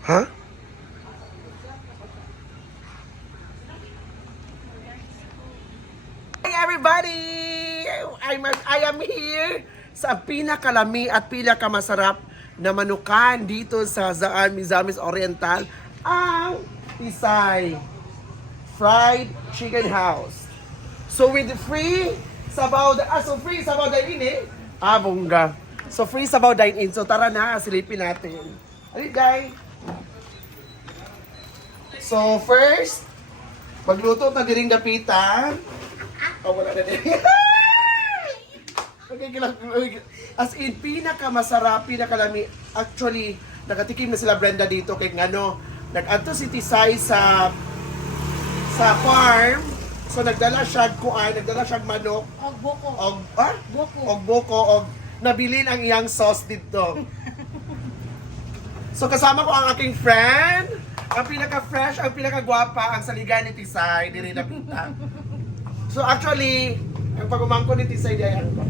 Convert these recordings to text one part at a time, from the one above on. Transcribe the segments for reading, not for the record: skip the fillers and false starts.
Ha? Hey everybody! I am here sa pinakalami at pinakamasarap na manukan dito sa Zaan Mizamis Oriental, ang Tisay Fried Chicken House. So with free sabaw, free sabaw dine-in eh. Bongga. So free sabaw dine-in. So tara na, silipin natin. Alright guys. So first, magluto na diring dapitan. Wala na din. As in, pinakamasarap, pinakalami. Actually, nakatikim na sila Brenda dito kay ngano. Nag-adto si Tisay sa farm. So nagdala siya kuan, nagdala siya manok. Og boko. Og boko. Og nabilin ang iyang sauce dito. So kasama ko ang aking friend, ang pinaka-fresh, ang pinaka-gwapa, ang saligan ni Tisay, diri na pinta. So actually, ang pagumangko ni Tisay di ay ano ba?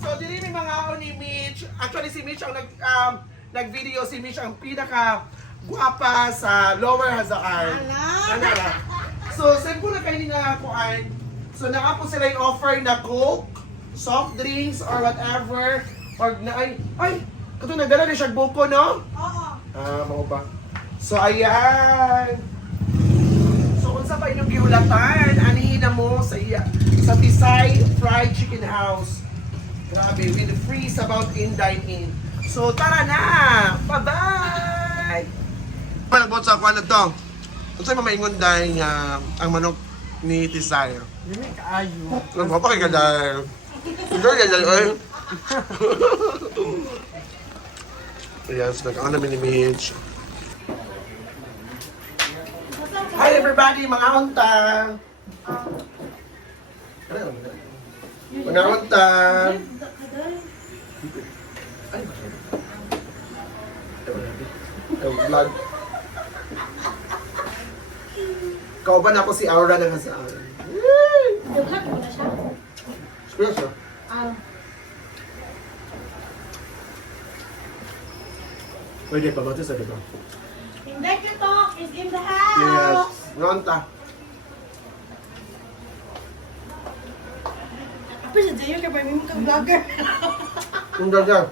So diri may mga ako ni Mitch. Actually si Mitch ang nag-video, si Mitch ang pinaka-gwapa sa Lower Hazaan. So send ko na kayo nga kuan. So naka po sila yung offer na Coke, soft drinks, or whatever. Or na ay, kato nagdala ni siya buko, no? Oo. Mga ba? So, ayan. So, kung sa pa inyong giulatan, anihin na mo sa Tisay Fried Chicken House. Grabe, with free sabaw in dine-in. So, tara na! Bye-bye! Panagbot sa kuwan na to. Kung sa'yo mamaingon dahil ang manok ni Tisay. Dili kaayo. Nagpapakay ka dahil. Enjoy ka dahil, oy. Ayan, so nag-ano namin ni Mitch. Hi everybody, mga unta! Mga unta! Vlog. Kauban ako si Aura na kasi Aura. Nag-vlog mo na siya? Square siya. Pwede pa ba ito sa diba? Indector Talk is in the Yes. house! Mga unta. Apa siya dyan yung kabay mo kang vlogger? Kung gaga.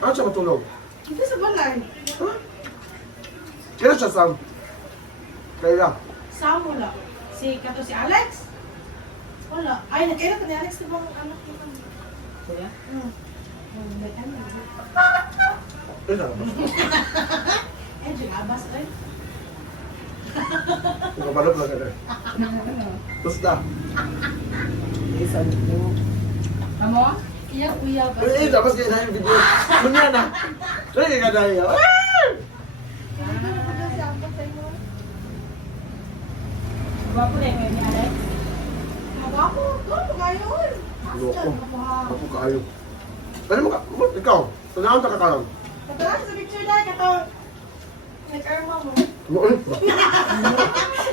Ano siya matulog? Hindi sa balay. Huh? Kailan siya, Sam? Kaya. Sam wala. Kato si Alex? Wala. Ay, nagkailan ka ni Alex diba ang anak niya? Kuya? Kailan ba? Eh, jalabas ay. Nakabalot lang ka na. Basta. Amo? Iyak-uyak. Eh, dapat kayo na yung video. Kunya na. Kaya ka na yun. Gwapo na yung ni Alex? Gwapo? Gwapo ngayon. Loko. Ako kaayo. Ano mo ka? Ikaw. Sanahan ka kakalang. Katulad sa picture na, kato. Nag-arma mo.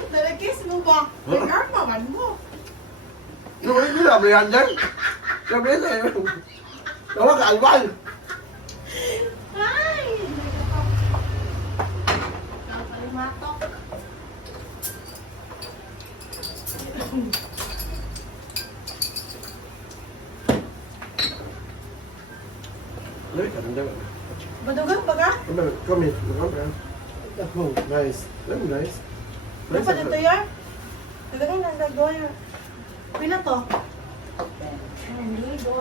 Nalagkis mo ba? Nag-arma man mo. Hindi na, may handan. Sabi na sa'yo. Tawa ka, alwan. Ay! Nakapalimatok. Lari ka, handan ka. Badugang ba ka? Come here. Oh, nice. Very nice. Ano pa dito yan? Talagang nagagawa. Pila to? Lido.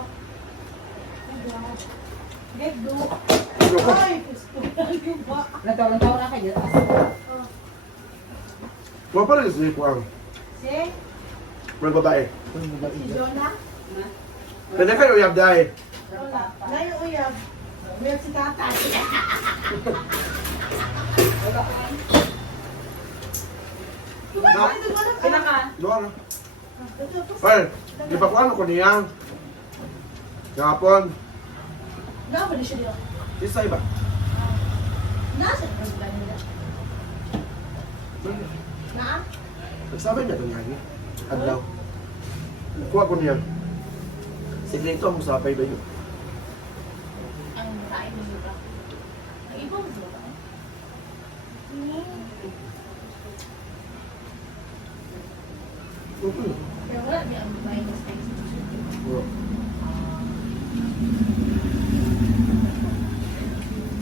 Lido. Ay, gusto ko ba? Nagtaon-taon na kayo. Wala pa rin si Kuang. Si? May babae. Si Jonah? Pwede kayo uyab dahil. Wala. Layo uyab. Uyab si tatay. Sila ka? Doon. Well, di ba kung ano ko niya? Kahapon. Gabo di siya dito. Isa iba. Nasa ba nila? Na? Nagsabi niya ito niya. Adlaw. Kuha ko niya. Sige ito, musapay ba yun? Pero wala, di ang minus X.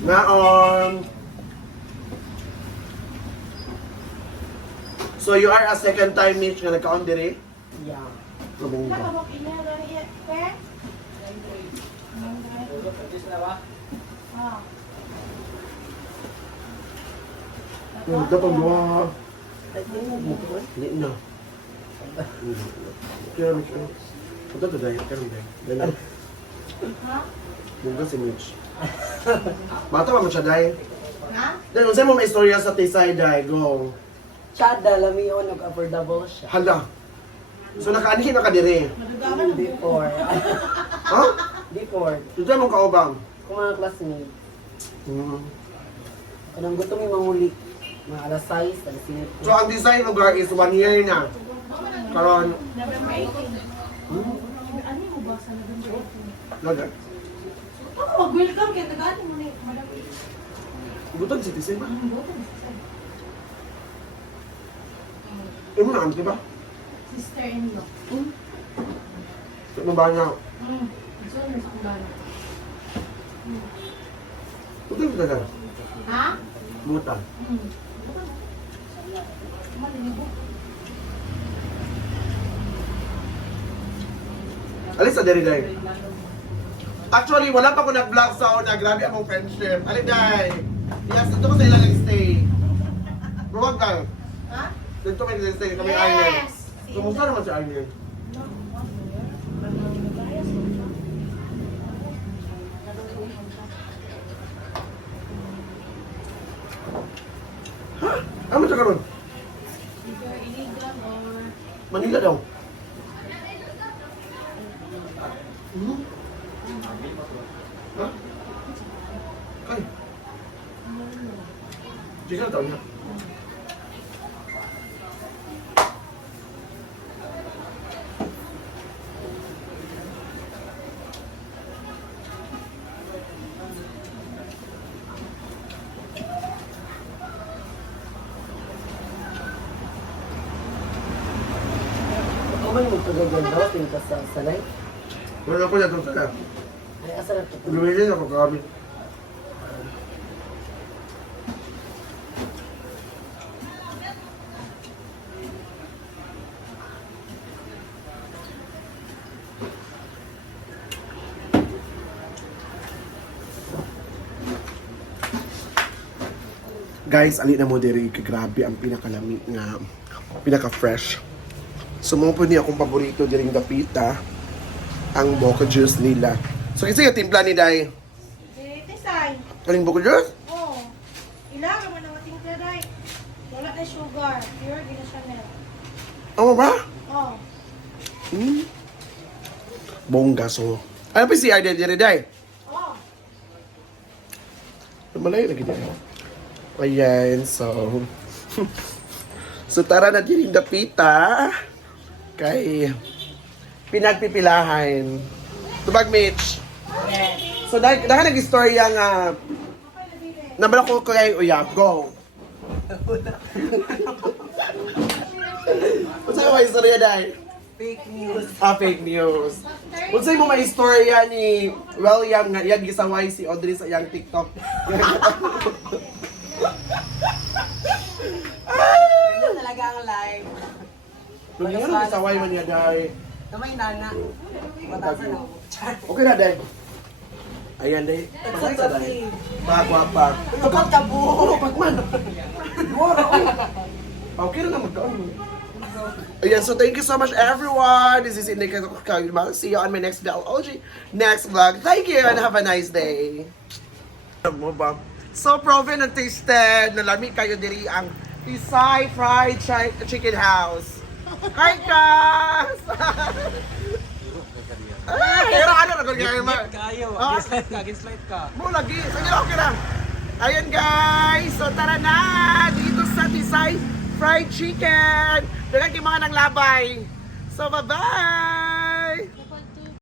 Naon. So you are a second time Mitch nga nagkaon diri? Yeah. Lumong ba? Nakabok ina, gani, pe? Ah. Yung dapat mo. Hindi na. Kaya Mitch. Punta to diet ka lang dahil. Ha? Bunga si Mitch. Bata pa mo siya dahil. Ha? Dahil kung saan mo may istorya sa Tisay dahil, go. Chada, lamiyon, nag-affordable siya. Hala. So nakaanihin na ka diri. Madugaman ang buko. Before. Ha? Before. Dito mong kaobang. Kung mga classmates, Hmm. kanang gusto may mahuli. Mga alas 6, alas 7. So ang design lugar is 1 year na. Karon, November 18. Ano mo ba sa November 18? lagat. Ako mag-welcome kaya tagalan mo ni Madam. Butod si Tisay ba? Ang buko. Imo na di ba? Sister-in-law. Ano ba niya? So, nasa kundana. Butod ka na. Ha? Butan. Maliligo. Alis sa diri dahil. Actually, wala pa ko nag-vlog sa una. Grabe akong friendship. Alin dahil. Yes, dito ko sa ilang stay. Ruwag ka. Ha? Dito may stay kami Arlen. Yes! Kumusta naman si Arlen? Ha? Ano siya karon? Either illegal or... Manila daw. Hmm? Ha? Ay. Sige na taon niya. Ako man magpagaganda, pintas sa salay. Wala ko na itong sana. Ay, asa na ito? Lumilin ako kami. Guys, ali na mo diri grabe ang pinakalami nga pinaka-fresh. Sumupo niya akong paborito diring dapita ang Boca Juice nila. So kasi yung timpla ni Day. Tisay. Kaling Boca Juice? Oo. Ilangan mo ng ating taray. Wala na sugar. Pure, di na Chanel. Ano ba? Oo. Hmm? Bongga so. Ano pa si Arden diri Day? Oo. Malayo lagi Day. Ayan, so... so tara na din dapita kay pinagpipilahan. Tubag Mitch. So dahil nag-istorya nga nabala ko kay Uyab. Go! What's yung istorya dahil? Fake news. Fake news. What's mo may istorya ni William nga iyang gisaway si Audrey sa iyang TikTok? Ganyan talaga ang live. Kung nga nang gisaway man niya dahil. Kamay nana. Matasan ako. Okay na, Day. Ayan, Day. Pasay sa Day. Pagwapa. Tukot ka buo. Pagman. Wala, oy. Okay na naman doon. Ayan, so thank you so much, everyone. This is Inday Kagilmal. See you on my next DLOG, next vlog. Thank you and have a nice day. Mo ba? So, proven and tasted. Nalami kayo diri ang Tisay Fried Chicken House. Hi, guys! Pero ano na kung kayo ma... Kayo, Ah? slide ka. Mo lagi. Sige, okay lang. Ayan guys, so tara na dito sa Tisay Fried Chicken. Dagan kayo mga nanglabay. So bye-bye!